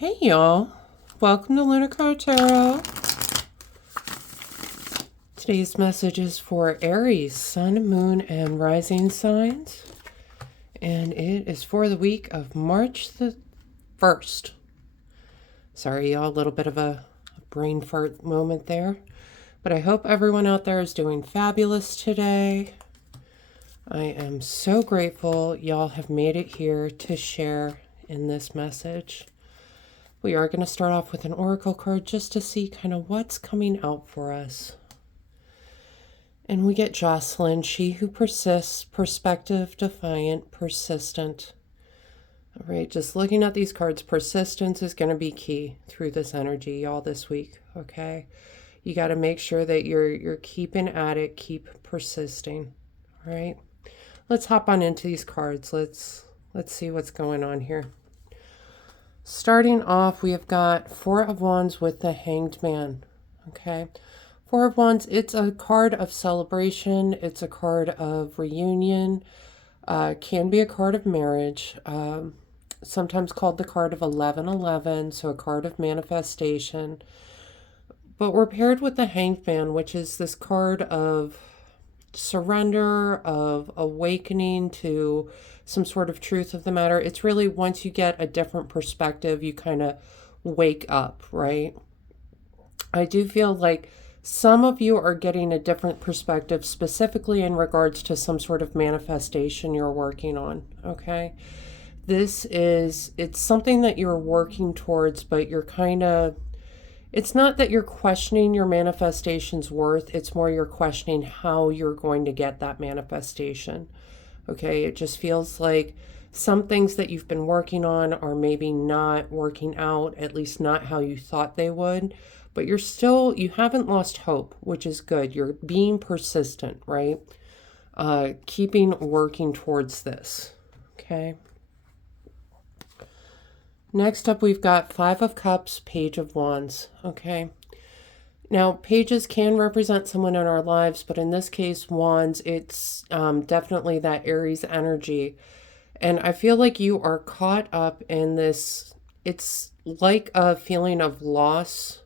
Hey y'all, welcome to Lunar Tarot. Today's message is for Aries, Sun, Moon, and Rising signs. And it is for the week of March the 1st. Sorry y'all, a little bit of a brain fart moment there. But I hope everyone out there is doing fabulous today. I am so grateful y'all have made it here to share in this message. We are going to start off with an oracle card just to see kind of what's coming out for us. And we get Jocelyn, she who persists, perspective, defiant, persistent. All right, just looking at these cards, persistence is going to be key through this energy, y'all, this week, okay? You got to make sure that you're keeping at it, keep persisting, all right? Let's hop on into these cards. Let's see what's going on here. Starting off, we have got Four of Wands with the Hanged Man, okay? Four of Wands, it's a card of celebration. It's a card of reunion. Can be a card of marriage. Sometimes called the card of 1111, so a card of manifestation. But we're paired with the Hanged Man, which is this card of surrender, of awakening to some sort of truth of the matter. It's really once you get a different perspective, you kind of wake up, right? I do feel like some of you are getting a different perspective, specifically in regards to some sort of manifestation you're working on, okay? It's something that you're working towards, but you're kind of, it's not that you're questioning your manifestation's worth, it's more you're questioning how you're going to get that manifestation. Okay, it just feels like some things that you've been working on are maybe not working out, at least not how you thought they would, but you haven't lost hope, which is good. You're being persistent, right? Keeping working towards this, okay? Next up, we've got Five of Cups, Page of Wands, okay? Now, pages can represent someone in our lives, but in this case, Wands, it's definitely that Aries energy. And I feel like you are caught up in this, it's like a feeling of loss.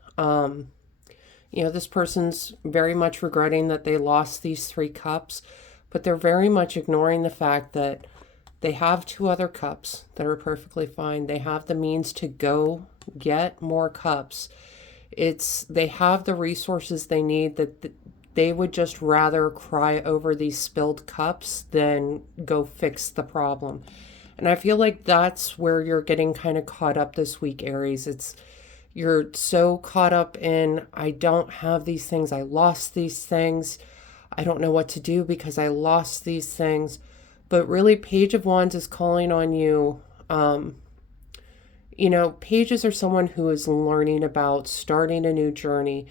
This person's very much regretting that they lost these three cups, but they're very much ignoring the fact that they have two other cups that are perfectly fine. They have the means to go get more cups. They have the resources they need, that they would just rather cry over these spilled cups than go fix the problem. And I feel like that's where you're getting kind of caught up this week, Aries. You're so caught up in, I don't have these things. I lost these things. I don't know what to do because I lost these things. But really, Page of Wands is calling on you. Pages are someone who is learning about starting a new journey.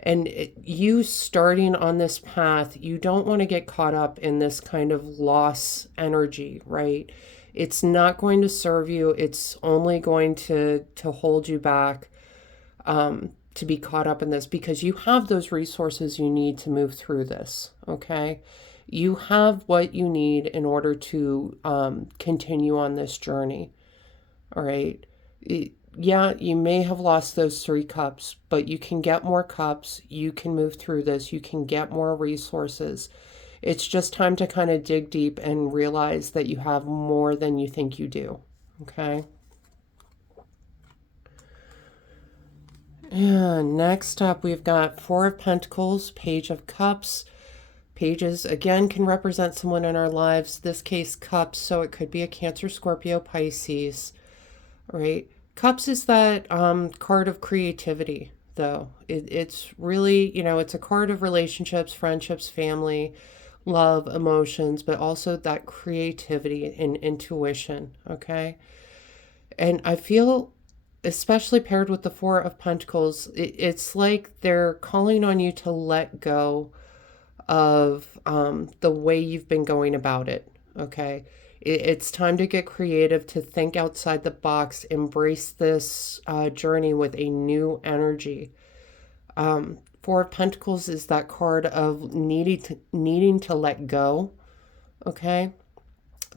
And you starting on this path, you don't want to get caught up in this kind of loss energy, right? It's not going to serve you. It's only going to hold you back, to be caught up in this, because you have those resources you need to move through this, okay? You have what you need in order to continue on this journey, all right? Yeah, you may have lost those three cups, but you can get more cups. You can move through this. You can get more resources. It's just time to kind of dig deep and realize that you have more than you think you do, okay? And next up, we've got Four of Pentacles, Page of Cups. Pages, again, can represent someone in our lives. This case, cups, so it could be a Cancer, Scorpio, Pisces, right? Cups is that card of creativity, though. It's really, it's a card of relationships, friendships, family, love, emotions, but also that creativity and intuition, okay? And I feel, especially paired with the Four of Pentacles, it's like they're calling on you to let go of the way you've been going about it, okay? It's time to get creative, to think outside the box, embrace this journey with a new energy. Four of Pentacles is that card of needing to let go, okay?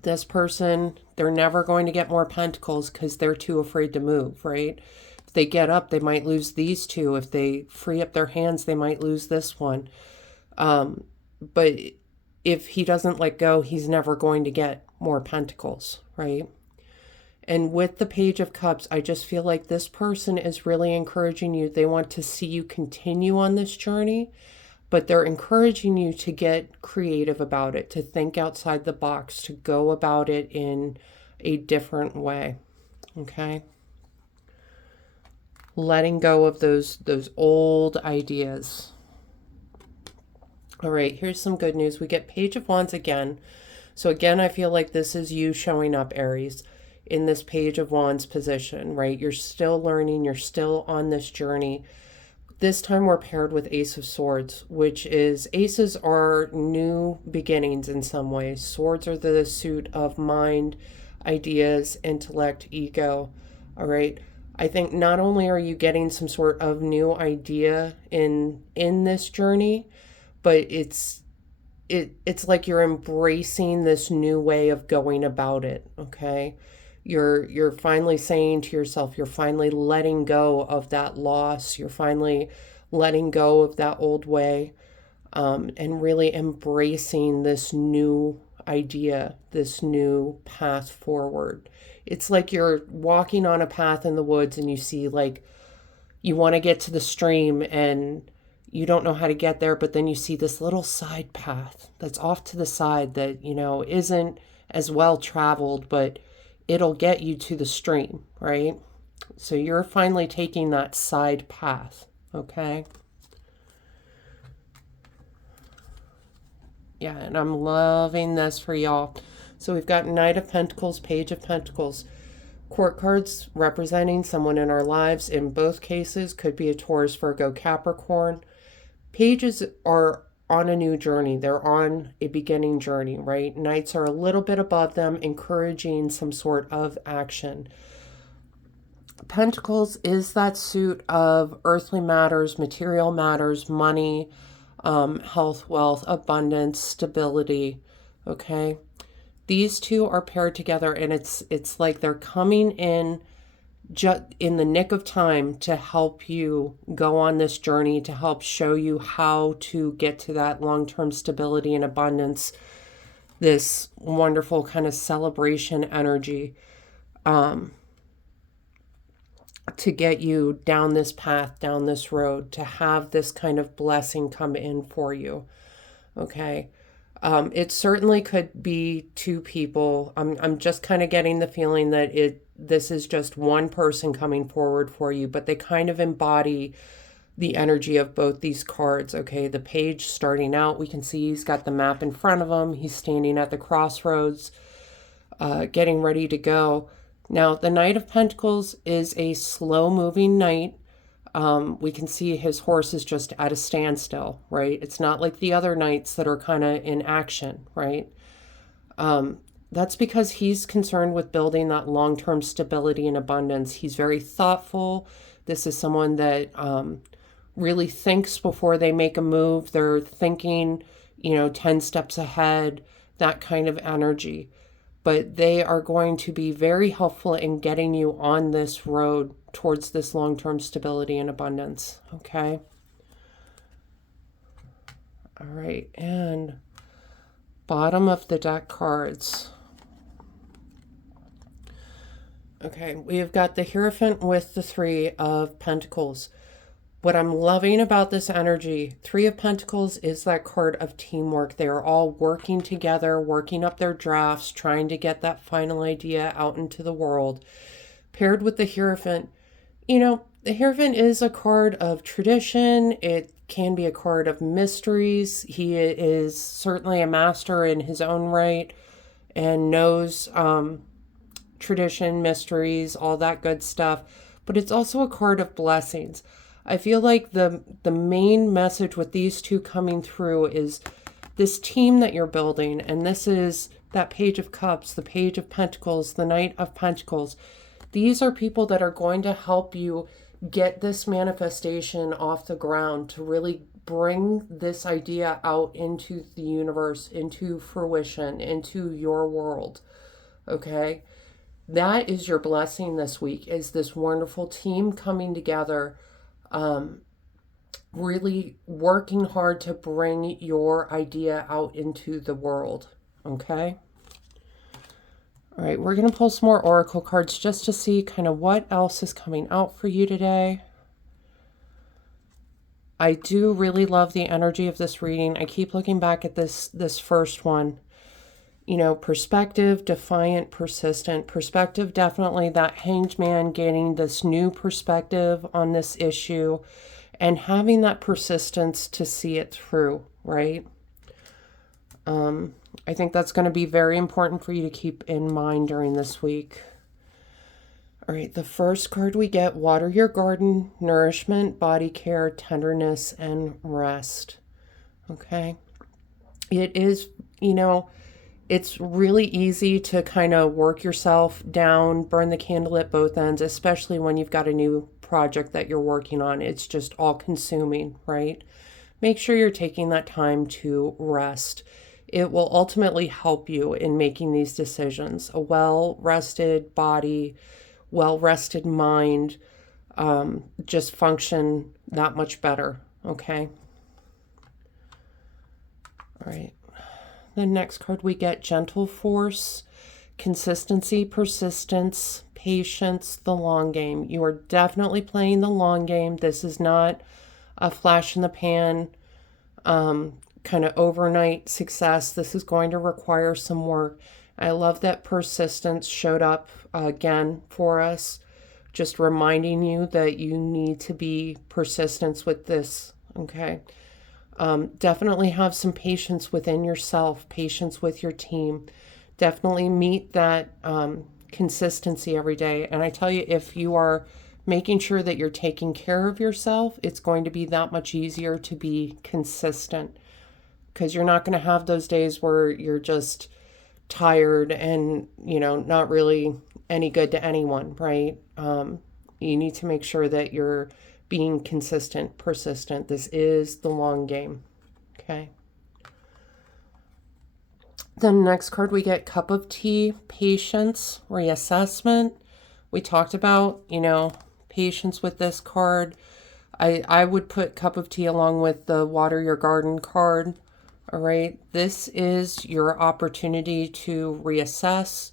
This person, they're never going to get more pentacles because they're too afraid to move, right? If they get up, they might lose these two. If they free up their hands, they might lose this one. But if he doesn't let go, he's never going to get more pentacles, right? And with the Page of Cups, I just feel like this person is really encouraging you. They want to see you continue on this journey, but they're encouraging you to get creative about it, to think outside the box, to go about it in a different way, okay? Letting go of those old ideas. All right, here's some good news. We get Page of Wands again. So again, I feel like this is you showing up, Aries, in this Page of Wands position, right? You're still learning. You're still on this journey. This time we're paired with Ace of Swords, which is, aces are new beginnings in some ways. Swords are the suit of mind, ideas, intellect, ego. All right. I think not only are you getting some sort of new idea in this journey, but it's like you're embracing this new way of going about it, okay? You're finally saying to yourself, you're finally letting go of that loss. You're finally letting go of that old way, and really embracing this new idea, this new path forward. It's like you're walking on a path in the woods and you see, like, you want to get to the stream and you don't know how to get there, but then you see this little side path that's off to the side that, isn't as well traveled, but it'll get you to the stream, right? So you're finally taking that side path, okay? Yeah, and I'm loving this for y'all. So we've got Knight of Pentacles, Page of Pentacles. Court cards representing someone in our lives. In both cases, could be a Taurus, Virgo, Capricorn. Pages are on a new journey. They're on a beginning journey, right? Knights are a little bit above them, encouraging some sort of action. Pentacles is that suit of earthly matters, material matters, money, health, wealth, abundance, stability, okay? These two are paired together, and it's like they're coming in just in the nick of time to help you go on this journey, to help show you how to get to that long-term stability and abundance, this wonderful kind of celebration energy, to get you down this path, down this road, to have this kind of blessing come in for you, okay? It certainly could be two people. I'm just kind of getting the feeling that this is just one person coming forward for you, but they kind of embody the energy of both these cards, okay? The page starting out, we can see he's got the map in front of him. He's standing at the crossroads, getting ready to go. Now, the Knight of Pentacles is a slow-moving knight. We can see his horse is just at a standstill, right? It's not like the other knights that are kind of in action, right? That's because he's concerned with building that long-term stability and abundance. He's very thoughtful. This is someone that really thinks before they make a move. They're thinking, 10 steps ahead, that kind of energy. But they are going to be very helpful in getting you on this road towards this long-term stability and abundance, okay? All right, and bottom of the deck cards. Okay, we have got the Hierophant with the Three of Pentacles. What I'm loving about this energy, Three of Pentacles is that card of teamwork. They are all working together, working up their drafts, trying to get that final idea out into the world. Paired with the Hierophant, the Hierophant is a card of tradition. It can be a card of mysteries. He is certainly a master in his own right and knows tradition, mysteries, all that good stuff. But it's also a card of blessings. I feel like the main message with these two coming through is this team that you're building, and this is that Page of Cups, the Page of Pentacles, the Knight of Pentacles. These are people that are going to help you get this manifestation off the ground, to really bring this idea out into the universe, into fruition, into your world. okay? That is your blessing this week, is this wonderful team coming together, really working hard to bring your idea out into the world, okay? All right, we're going to pull some more oracle cards just to see kind of what else is coming out for you today. I do really love the energy of this reading. I keep looking back at this first one. You know, perspective, defiant, persistent. Perspective, definitely that hanged man getting this new perspective on this issue and having that persistence to see it through, right? I think that's going to be very important for you to keep in mind during this week. All right, the first card we get, water your garden, nourishment, body care, tenderness, and rest. Okay. It is, you know, it's really easy to kind of work yourself down, burn the candle at both ends, especially when you've got a new project that you're working on. It's just all consuming, right? Make sure you're taking that time to rest. It will ultimately help you in making these decisions. A well-rested body, well-rested mind, just function that much better, okay? All right. The next card we get, gentle force, consistency, persistence, patience, the long game. You are definitely playing the long game. This is not a flash in the pan, kind of overnight success. This is going to require some work. I love that persistence showed up again for us, just reminding you that you need to be persistent with this, okay? Definitely have some patience within yourself, patience with your team. Definitely meet that consistency every day. And I tell you, if you are making sure that you're taking care of yourself, it's going to be that much easier to be consistent, because you're not going to have those days where you're just tired and, you know, not really any good to anyone, right? You need to make sure that you're being consistent, persistent. This is the long game, okay? The next card we get, cup of tea, patience, reassessment. We talked about, you know, patience with this card. I would put cup of tea along with the water your garden card. All right, this is your opportunity to reassess.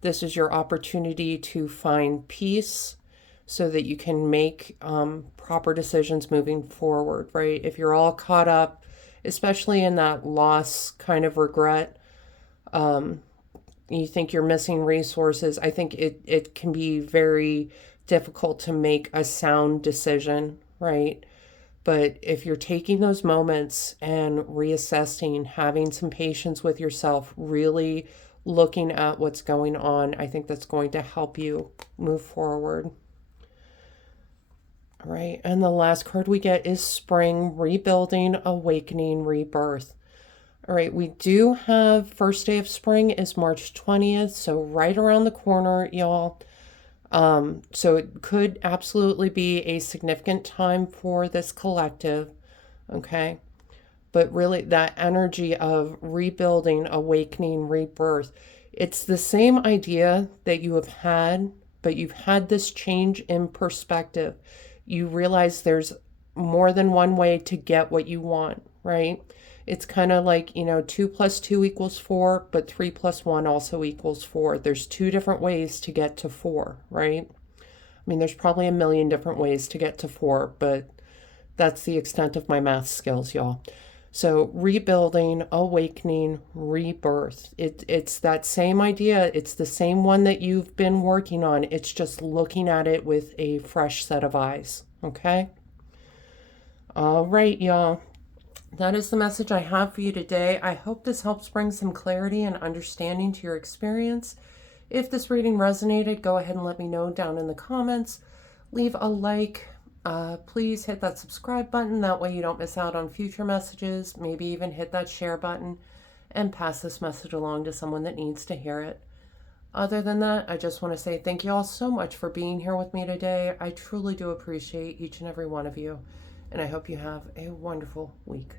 This is your opportunity to find peace so that you can make proper decisions moving forward, right? If you're all caught up, especially in that loss kind of regret, you think you're missing resources, I think it can be very difficult to make a sound decision, right? But if you're taking those moments and reassessing, having some patience with yourself, really looking at what's going on, I think that's going to help you move forward. All right, and the last card we get is spring, rebuilding, awakening, rebirth. All right, we do have first day of spring is March 20th, so right around the corner, y'all. So it could absolutely be a significant time for this collective, okay? But really that energy of rebuilding, awakening, rebirth, it's the same idea that you have had, but you've had this change in perspective. You realize there's more than one way to get what you want, right? It's kind of like, you know, 2 + 2 = 4, but 3 + 1 also equals 4. There's 2 different ways to get to 4, right? I mean, there's probably a million different ways to get to 4, but that's the extent of my math skills, y'all. So rebuilding, awakening, rebirth. It's that same idea. It's the same one that you've been working on. It's just looking at it with a fresh set of eyes, okay? All right, y'all. That is the message I have for you today. I hope this helps bring some clarity and understanding to your experience. If this reading resonated, go ahead and let me know down in the comments. Leave a like. Please hit that subscribe button. That way you don't miss out on future messages. Maybe even hit that share button and pass this message along to someone that needs to hear it. Other than that, I just want to say thank you all so much for being here with me today. I truly do appreciate each and every one of you. And I hope you have a wonderful week.